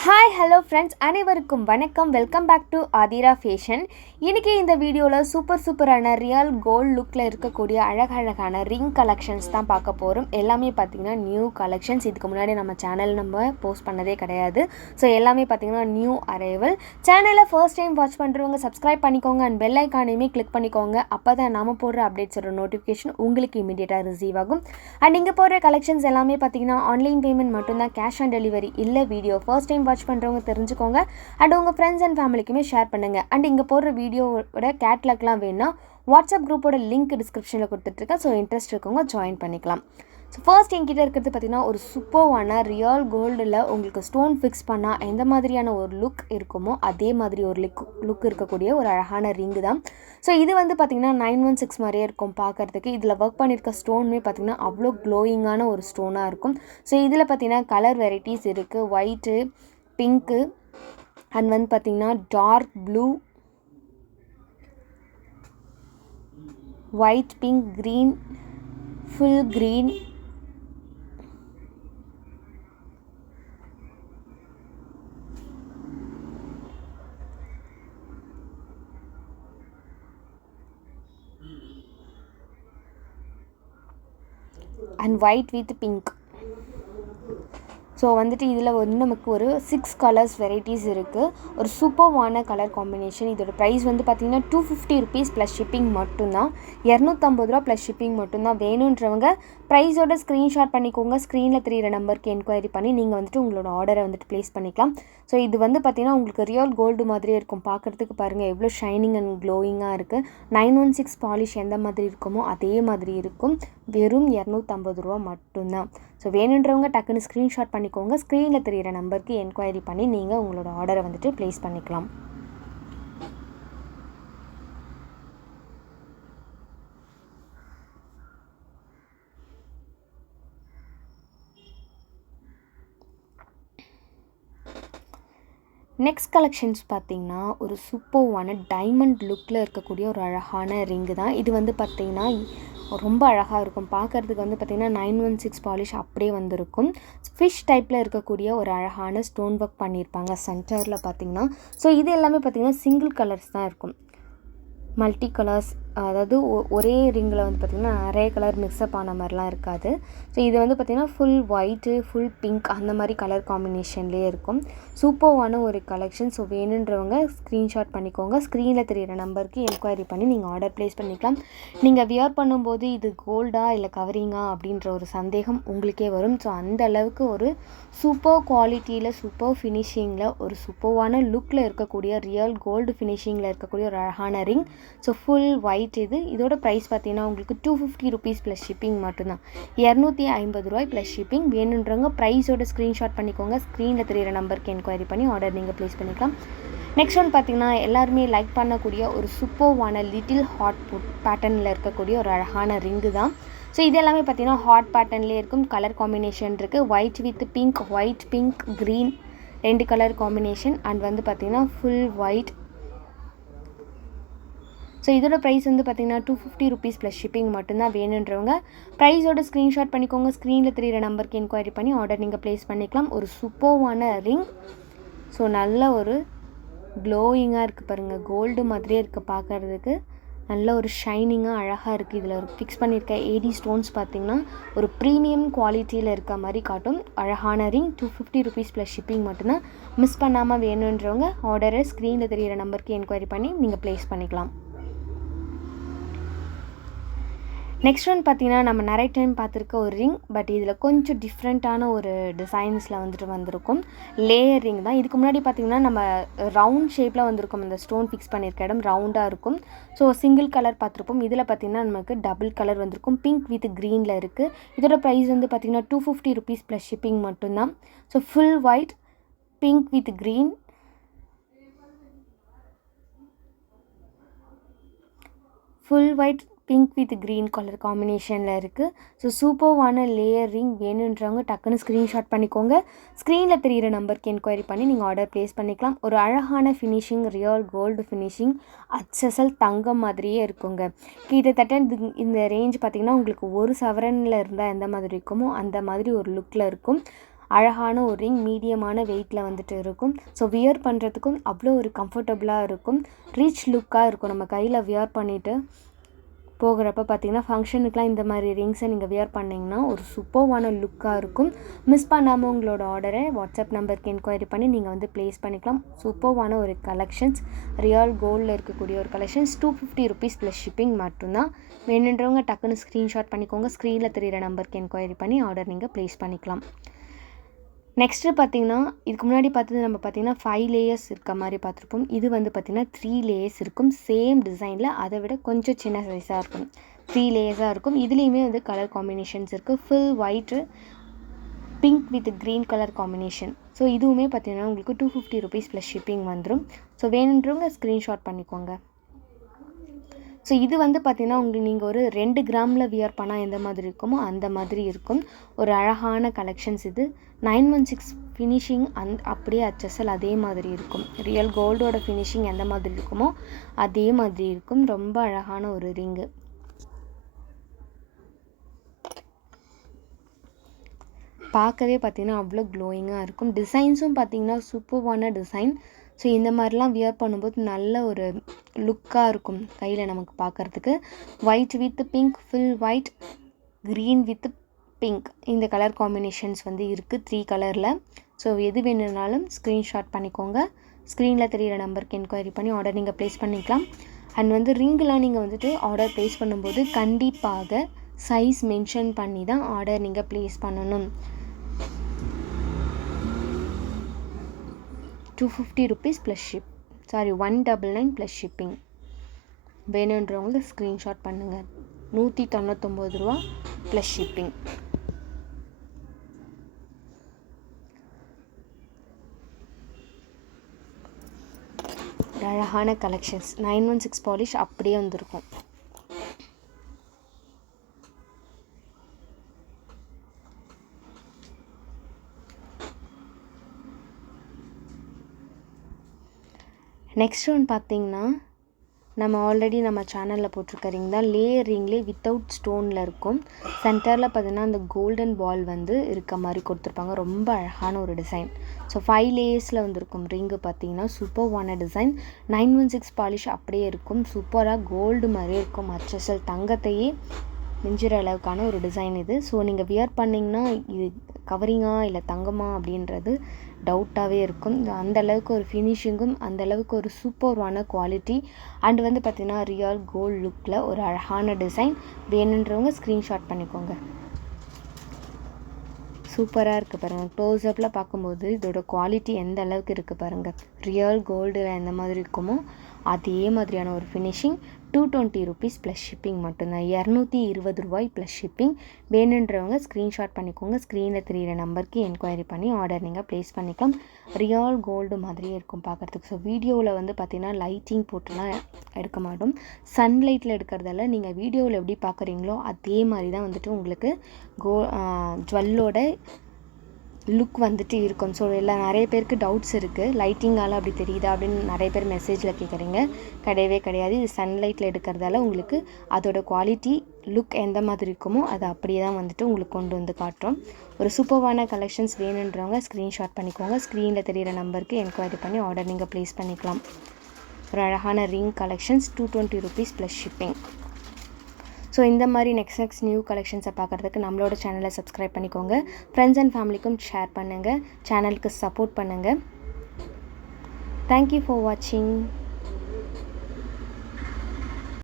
Hi hello friends அனைவருக்கும் வணக்கம். Welcome back to Aadhira fashion இன்றைக்கி இந்த வீடியோவில் சூப்பர் சூப்பரான ரியல் கோல்ட் லுக்கில் இருக்கக்கூடிய அழகழகான ரிங் கலெக்ஷன்ஸ் தான் பார்க்க போகிறோம் எல்லாமே பார்த்திங்கன்னா நியூ கலெக்ஷன்ஸ் இதுக்கு முன்னாடி நம்ம சேனல் நம்ம போஸ்ட் பண்ணதே கிடையாது. ஸோ எல்லாமே பார்த்திங்கன்னா நியூ அரைவல் சேனலை ஃபர்ஸ்ட் டைம் வாட்ச் பண்ணுறவங்க சப்ஸ்கிரைப் பண்ணிக்கோங்க. அண்ட் பெல் ஐக்கானையுமே கிளிக் பண்ணிக்கோங்க. அப்போ தான் நாம் போடுற அப்டேட்ஸோட நோட்டிஃபிகேஷன் உங்களுக்கு இமீடியட்டாக ரிசீவ் ஆகும். அண்ட் இங்கே போடுற கலெக்ஷன்ஸ் எல்லாமே பார்த்திங்கன்னா ஆன்லைன் பேமெண்ட் மட்டும்தான் கேஷ் ஆன் டெலிவரி இல்லை வீடியோ ஃபர்ஸ்ட் டைம் வாட்ச் பண்ணுறவங்க தெரிஞ்சுக்கோங்க. அண்ட் உங்கள் ஃப்ரெண்ட்ஸ் அண்ட் ஃபேமிலிக்குமே ஷேர் பண்ணுங்கள் அண்ட் இங்கே போடுற வீடியோவோட கேட்லாக்லாம் வேணும்னா வாட்ஸ்அப் குரூப்போட லிங்க் டிஸ்கிரிப்ஷனில் கொடுத்துட்ருக்கேன். ஸோ இன்ட்ரெஸ்ட் இருக்கவங்க ஜாயின் பண்ணிக்கலாம். ஸோ ஃபர்ஸ்ட் என்கிட்ட இருக்கிறது பார்த்திங்கன்னா ஒரு சூப்பர்வான ரியல் கோல்டில் உங்களுக்கு ஸ்டோன் ஃபிக்ஸ் பண்ணால் எந்த மாதிரியான ஒரு லுக் இருக்குமோ அதே மாதிரி ஒரு லுக் லுக் இருக்கக்கூடிய ஒரு அழகான ரிங்கு தான். ஸோ இது வந்து பார்த்திங்கன்னா நைன் ஒன் சிக்ஸ் மாதிரியே இருக்கும் பார்க்குறதுக்கு. இதில் ஒர்க் பண்ணியிருக்க ஸ்டோனுமே பார்த்திங்கன்னா அவ்வளோ க்ளோயிங்கான ஒரு ஸ்டோனாக இருக்கும். ஸோ இதில் பார்த்திங்கன்னா கலர் வெரைட்டிஸ் இருக்குது ஒயிட்டு பிங்க்கு. அண்ட் வந்து பார்த்திங்கன்னா dark blue white pink green full green and white with pink so வந்துட்டு இதில் வந்து நமக்கு ஒரு சிக்ஸ் கலர்ஸ் வெரைட்டிஸ் இருக்குது ஒரு சூப்பர்வான கலர் காம்பினேஷன் இதோட ப்ரைஸ் வந்து பார்த்திங்கன்னா two fifty rupees plus shipping மட்டும்தான். இரநூத்தம்பது ரூபா ப்ளஸ் ஷிப்பிங் மட்டும்தான் வேணுன்றவங்க ப்ரைஸோட ஸ்க்ரீன்ஷாட் பண்ணிக்கோங்க. ஸ்க்ரீனில் தெரியிற நம்பருக்கு என்கொயரி பண்ணி நீங்கள் வந்துட்டு உங்களோட ஆர்டரை வந்துட்டு ப்ளேஸ் பண்ணிக்கலாம். ஸோ இது வந்து பார்த்திங்கன்னா உங்களுக்கு ரியல் கோல்டு மாதிரியே இருக்கும். பார்க்குறதுக்கு பாருங்கள் எவ்வளோ ஷைனிங் அண்ட் க்ளோயிங்காக இருக்குது நைன் ஒன் சிக்ஸ் பாலிஷ் எந்த மாதிரி இருக்குமோ அதே மாதிரி இருக்கும். வெறும் இரநூத்தம்பது ரூபா மட்டும்தான். ஸோ வேணுன்றவங்க டக்குன்னு ஸ்க்ரீன்ஷாட் பண்ணிக்கோங்க. ஸ்க்ரீனில் தெரிகிற நம்பருக்கு என்கொயரி பண்ணி நீங்கள் உங்களோட ஆர்டரை வந்துட்டு ப்ளேஸ் பண்ணிக்கலாம். நெக்ஸ்ட் கலெக்ஷன்ஸ் பார்த்திங்கன்னா ஒரு சூப்பர்வான டைமண்ட் லுக்கில் இருக்கக்கூடிய ஒரு அழகான ரிங்கு தான். இது வந்து பார்த்திங்கன்னா ரொம்ப அழகாக இருக்கும். பார்க்குறதுக்கு வந்து பார்த்திங்கன்னா நைன் ஒன் சிக்ஸ் பாலிஷ் அப்படியே வந்திருக்கும். ஃபிஷ் டைப்பில் இருக்கக்கூடிய ஒரு அழகான ஸ்டோன் ஒர்க் பண்ணியிருப்பாங்க சென்டரில் பார்த்திங்கன்னா. ஸோ இது எல்லாமே பார்த்திங்கன்னா சிங்கிள் கலர்ஸ் தான் இருக்கும். மல்டி கலர்ஸ் அதாவது ஒரே ரிங்கில் வந்து பார்த்திங்கன்னா நிறைய கலர் மிக்ஸ்அப் ஆன மாதிரிலாம் இருக்காது. ஸோ இது வந்து பார்த்திங்கன்னா ஃபுல் ஒயிட்டு ஃபுல் பிங்க் அந்த மாதிரி கலர் காம்பினேஷன்லேயே இருக்கும். சூப்பர்வான ஒரு கலெக்ஷன் ஸோ வேணுன்றவங்க ஸ்க்ரீன்ஷாட் பண்ணிக்கோங்க. ஸ்க்ரீனில் தெரியிற நம்பருக்கு என்கொயரி பண்ணி நீங்கள் ஆர்டர் ப்ளேஸ் பண்ணிக்கலாம். நீங்கள் வியர் பண்ணும்போது இது கோல்டா இல்லை கவரிங்கா அப்படின்ற ஒரு சந்தேகம் உங்களுக்கே வரும். ஸோ அந்த அளவுக்கு ஒரு சூப்பர் குவாலிட்டியில் சூப்பர் ஃபினிஷிங்கில் ஒரு சூப்பர்வான லுக்கில் இருக்கக்கூடிய ரியல் கோல்டு ஃபினிஷிங்கில் இருக்கக்கூடிய ஒரு அழகான ரிங் ஸோ ஃபுல் ஒயிட் இது. இதோட ப்ரைஸ் பார்த்தீங்கன்னா உங்களுக்கு two fifty rupees plus shipping மட்டும்தான். இரநூத்தி ஐம்பது ரூபாய் ப்ளஸ் ஷிப்பிங் வேணுன்றவங்க ப்ரைஸோட ஸ்க்ரீன்ஷாட் பண்ணிக்கோங்க. ஸ்க்ரீனில் தெரிகிற நம்பருக்கு என்கொயரி பண்ணி ஆர்டர் நீங்கள் ப்ளேஸ் பண்ணிக்கலாம். நெக்ஸ்ட் ஒன் பார்த்தீங்கன்னா எல்லாருமே லைக் பண்ணக்கூடிய ஒரு சூப்பர்வான லிட்டில் ஹாட் புட் பேட்டர்னில் இருக்கக்கூடிய ஒரு அழகான ரிங்கு தான். ஸோ இது எல்லாமே பார்த்தீங்கன்னா ஹாட் பேட்டர்ன்லேயே இருக்கும். கலர் காம்பினேஷன் இருக்குது white with pink white pink green ரெண்டு கலர் காம்பினேஷன் அண்ட் வந்து பார்த்திங்கன்னா ஃபுல் ஒயிட் ஸோ இதோட ப்ரைஸ் வந்து பார்த்திங்கன்னா two fifty rupees plus shipping மட்டும்தான் வேணுன்றவங்க ப்ரைஸோட ஸ்க்ரீன்ஷாட் பண்ணிக்கோங்க. ஸ்க்ரீனில் தெரியிற நம்பருக்கு என்கொயரி பண்ணி ஆர்டர் நீங்கள் ப்ளேஸ் பண்ணிக்கலாம். ஒரு சூப்பர்வான ரிங் ஸோ நல்ல ஒரு க்ளோயிங்காக இருக்குது பாருங்கள் கோல்டு மாதிரியே இருக்குது பார்க்குறதுக்கு நல்ல ஒரு ஷைனிங்காக அழகாக இருக்குது இதில் ஒரு ஃபிக்ஸ் பண்ணியிருக்க ஏடி ஸ்டோன்ஸ் பார்த்திங்கன்னா ஒரு ப்ரீமியம் குவாலிட்டியில் இருக்க மாதிரி காட்டும். அழகான ring two fifty rupees plus shipping மட்டும்தான் மிஸ் பண்ணாமல் வேணுன்றவங்க ஆர்டரை ஸ்க்ரீனில் தெரிகிற நம்பருக்கு என்கொயரி பண்ணி நீங்கள் ப்ளேஸ் பண்ணிக்கலாம். நெக்ஸ்ட் ஒன் பார்த்திங்கன்னா நம்ம நிறைய டைம் பார்த்துருக்க ஒரு ரிங் பட் இதில் கொஞ்சம் டிஃப்ரெண்ட்டான ஒரு டிசைன்ஸில் வந்துட்டு வந்திருக்கும். லேயர் ரிங் தான். இதுக்கு முன்னாடி பார்த்திங்கன்னா நம்ம ரவுண்ட் ஷேப்பில் வந்திருக்கும். இந்த ஸ்டோன் ஃபிக்ஸ் பண்ணியிருக்க இடம் ரவுண்டாக இருக்கும். ஸோ சிங்கிள் கலர் பார்த்துருப்போம். இதில் பார்த்திங்கன்னா நமக்கு டபுள் கலர் வந்திருக்கும். பிங்க் வித் க்ரீனில் இருக்குது இதோட ப்ரைஸ் வந்து பார்த்திங்கன்னா two fifty rupees plus shipping மட்டும்தான். So full white pink with green full white pink with green colour காம்பினேஷனில் இருக்குது ஸோ சூப்பர்வான லேயர் ரிங் வேணுன்றவங்க டக்குன்னு ஸ்க்ரீன்ஷாட் பண்ணிக்கோங்க. ஸ்க்ரீனில் தெரிகிற நம்பருக்கு என்கொயரி பண்ணி நீங்கள் ஆர்டர் ப்ளேஸ் பண்ணிக்கலாம். ஒரு அழகான ஃபினிஷிங் ரியல் கோல்டு ஃபினிஷிங் அச்சசல் தங்கம் மாதிரியே இருக்குங்க. கிட்டத்தட்ட இந்த ரேஞ்ச் பார்த்திங்கன்னா உங்களுக்கு ஒரு சவரனில் இருந்தால் எந்த மாதிரி இருக்குமோ அந்த மாதிரி ஒரு லுக்கில் இருக்கும். அழகான ஒரு ரிங் மீடியமான வெயிட்டில் வந்துட்டு இருக்கும். ஸோ வியர் பண்ணுறதுக்கும் அவ்வளோ ஒரு கம்ஃபர்டபுளாக இருக்கும். ரிச் லுக்காக இருக்கும். நம்ம கையில் வியர் பண்ணிவிட்டு போகிறப்ப பார்த்தீங்கன்னா ஃபங்க்ஷனுக்குலாம் இந்த மாதிரி ரிங்ஸை நீங்கள் வியர் பண்ணிங்கன்னா ஒரு சூப்பர்வான லுக்காக இருக்கும். மிஸ் பண்ணாமல் உங்களோட ஆர்டரை வாட்ஸ்அப் நம்பருக்கு என்கொயரி பண்ணி நீங்கள் வந்து ப்ளேஸ் பண்ணிக்கலாம். சூப்பர்வான ஒரு கலெக்ஷன்ஸ் ரியல் கோல்டில் இருக்கக்கூடிய ஒரு collections two fifty rupees plus shipping மட்டும்தான். வேணுன்றவங்க டக்குன்னு ஸ்க்ரீன்ஷாட் பண்ணிக்கோங்க. ஸ்க்ரீனில் தெரிகிற நம்பருக்கு என்கொயரி பண்ணி ஆர்டர் நீங்கள் ப்ளேஸ் பண்ணிக்கலாம். நெக்ஸ்ட்டு பார்த்தீங்கன்னா இதுக்கு முன்னாடி பார்த்தது நம்ம பார்த்தீங்கன்னா ஃபைவ் லேயர்ஸ் இருக்க மாதிரி பார்த்துருப்போம். இது வந்து பார்த்திங்கன்னா த்ரீ லேயர்ஸ் இருக்கும். சேம் டிசைனில் அதை விட கொஞ்சம் சின்ன சைஸாக இருக்கும். த்ரீ லேயர்ஸாக இருக்கும். இதுலேயுமே வந்து கலர் காம்பினேஷன்ஸ் இருக்குது full white pink with green colour combination so இதுவுமே பார்த்திங்கன்னா உங்களுக்கு two fifty rupees plus shipping வந்துடும் ஸோ வேணுன்றவங்க ஸ்க்ரீன்ஷாட் பண்ணிக்கோங்க. ஸோ இது வந்து பார்த்திங்கன்னா உங்களுக்கு நீங்கள் ஒரு ரெண்டு கிராமில் வியர் பண்ணால் எந்த மாதிரி இருக்குமோ அந்த மாதிரி இருக்கும். ஒரு அழகான கலெக்ஷன்ஸ் இது. நைன் ஒன் சிக்ஸ் ஃபினிஷிங் அந் அப்படியே அச்சசல் அதே மாதிரி இருக்கும். ரியல் கோல்டோட ஃபினிஷிங் எந்த மாதிரி இருக்குமோ அதே மாதிரி இருக்கும். ரொம்ப அழகான ஒரு ரிங்கு பார்க்கவே பார்த்திங்கன்னா அவ்வளோ க்ளோயிங்காக இருக்கும். டிசைன்ஸும் பார்த்திங்கன்னா சூப்பர்வான டிசைன் ஸோ இந்த மாதிரிலாம் வியர் பண்ணும்போது நல்ல ஒரு லுக்காக இருக்கும் கையில் நமக்கு பார்க்குறதுக்கு. White with pink full white green with pink இந்த கலர் காம்பினேஷன்ஸ் வந்து இருக்குது த்ரீ கலரில் ஸோ எது வேணும்னாலும் ஸ்க்ரீன்ஷாட் பண்ணிக்கோங்க. ஸ்க்ரீனில் தெரியிற நம்பருக்கு என்கொயரி பண்ணி ஆர்டர் நீங்கள் ப்ளேஸ் பண்ணிக்கலாம். அண்ட் வந்து ரிங்கெலாம் நீங்கள் வந்துட்டு ஆர்டர் ப்ளேஸ் பண்ணும்போது கண்டிப்பாக சைஸ் மென்ஷன் பண்ணி தான் ஆர்டர் நீங்கள் ப்ளேஸ் பண்ணணும். Two fifty rupees plus ship sorry one double nine plus shipping வேணுன்றவங்களுக்கு screenshot பண்ணுங்கள் நூற்றி தொண்ணூத்தொம்பது ரூபா ப்ளஸ் ஷிப்பிங் அழகான collections nine one six polish அப்படியே வந்திருக்கும். நெக்ஸ்ட் ஒன் பார்த்தீங்கன்னா நம்ம ஆல்ரெடி நம்ம சேனலில் போட்டிருக்க ரிங் தான். லேயர் ரிங்லேயே வித்தவுட் ஸ்டோனில் இருக்கும். சென்டரில் பார்த்தீங்கன்னா அந்த கோல்டன் பால் வந்து இருக்க மாதிரி கொடுத்துருப்பாங்க. ரொம்ப அழகான ஒரு டிசைன் ஸோ ஃபைவ் லேயர்ஸில் வந்துருக்கும் ரிங்கு பார்த்தீங்கன்னா சூப்பர்வான design nine one six polish அப்படியே இருக்கும். சூப்பராக கோல்டு மாதிரியே இருக்கும். அச்சசல் தங்கத்தையே மிஞ்சிற அளவுக்கான ஒரு டிசைன் இது. ஸோ நீங்கள் வியர் பண்ணிங்கன்னா இது கவரிங்கா இல்லை தங்கமா அப்படின்றது டவுட்டாகவே இருக்கும். அந்த அளவுக்கு ஒரு ஃபினிஷிங்கும் அந்த அளவுக்கு ஒரு சூப்பர்வான குவாலிட்டி அண்ட் வந்து பார்த்திங்கன்னா ரியல் கோல்ட் லுக்கில் ஒரு அழகான டிசைன் வேணுன்றவங்க ஸ்க்ரீன்ஷாட் பண்ணிக்கோங்க. சூப்பராக இருக்குது பாருங்கள் க்ளோஸ்அப்பில் பார்க்கும்போது இதோட குவாலிட்டி எந்த அளவுக்கு இருக்குது பாருங்கள் ரியல் கோல்டில் எந்த மாதிரி இருக்குமோ அதே மாதிரியான ஒரு finishing two twenty rupees plus shipping மட்டும்தான். இரநூத்தி இருபது ரூபாய் ப்ளஸ் ஷிப்பிங் வேணுன்றவங்க ஸ்க்ரீன்ஷாட் பண்ணிக்கோங்க. ஸ்க்ரீனில் தெரியிற நம்பருக்கு என்கொயரி பண்ணி ஆர்டர் நீங்கள் ப்ளேஸ் பண்ணிக்கலாம். ரியல் கோல்டு மாதிரியே இருக்கும் பார்க்குறதுக்கு. ஸோ வீடியோவில் வந்து பார்த்திங்கன்னா லைட்டிங் போட்டுலாம் எடுக்க மாட்டோம். சன்லைட்டில் எடுக்கிறதால நீங்கள் வீடியோவில் எப்படி பார்க்குறீங்களோ அதே மாதிரி தான் வந்துட்டு உங்களுக்கு கோ ஜுவல்லோட லுக் வந்துட்டு இருக்கும். ஸோ இல்லை நிறைய பேருக்கு டவுட்ஸ் இருக்குது லைட்டிங்கால் அப்படி தெரியுதா அப்படின்னு நிறைய பேர் மெசேஜில் கேட்குறீங்க கிடையவே கிடையாது. இது சன்லைட்டில் எடுக்கிறதால உங்களுக்கு அதோட குவாலிட்டி லுக் எந்த மாதிரி இருக்குமோ அது அப்படியே தான் வந்துட்டு உங்களுக்கு கொண்டு வந்து காட்டுறோம். ஒரு சூப்பர்வான கலெக்ஷன்ஸ் வேணுன்றவங்க ஸ்க்ரீன்ஷாட் பண்ணிக்கோங்க. ஸ்க்ரீனில் தெரியிற நம்பருக்கு என்கொயரி பண்ணி ஆர்டர் நீங்கள் ப்ளேஸ் பண்ணிக்கலாம். ஒரு அழகான ring collections two twenty rupees plus shipping so இந்த மாதிரி நெக்ஸ்ட் நெக்ஸ்ட் நியூ கலெக்ஷன்ஸை பார்க்குறதுக்கு நம்மளோட சேனலை சப்ஸ்கிரைப் பண்ணிக்கோங்க. ஃப்ரெண்ட்ஸ் அண்ட் ஃபேமிலிக்கும் ஷேர் பண்ணுங்கள் சேனலுக்கு சப்போர்ட் பண்ணுங்கள் தேங்க்யூ ஃபார் வாட்சிங்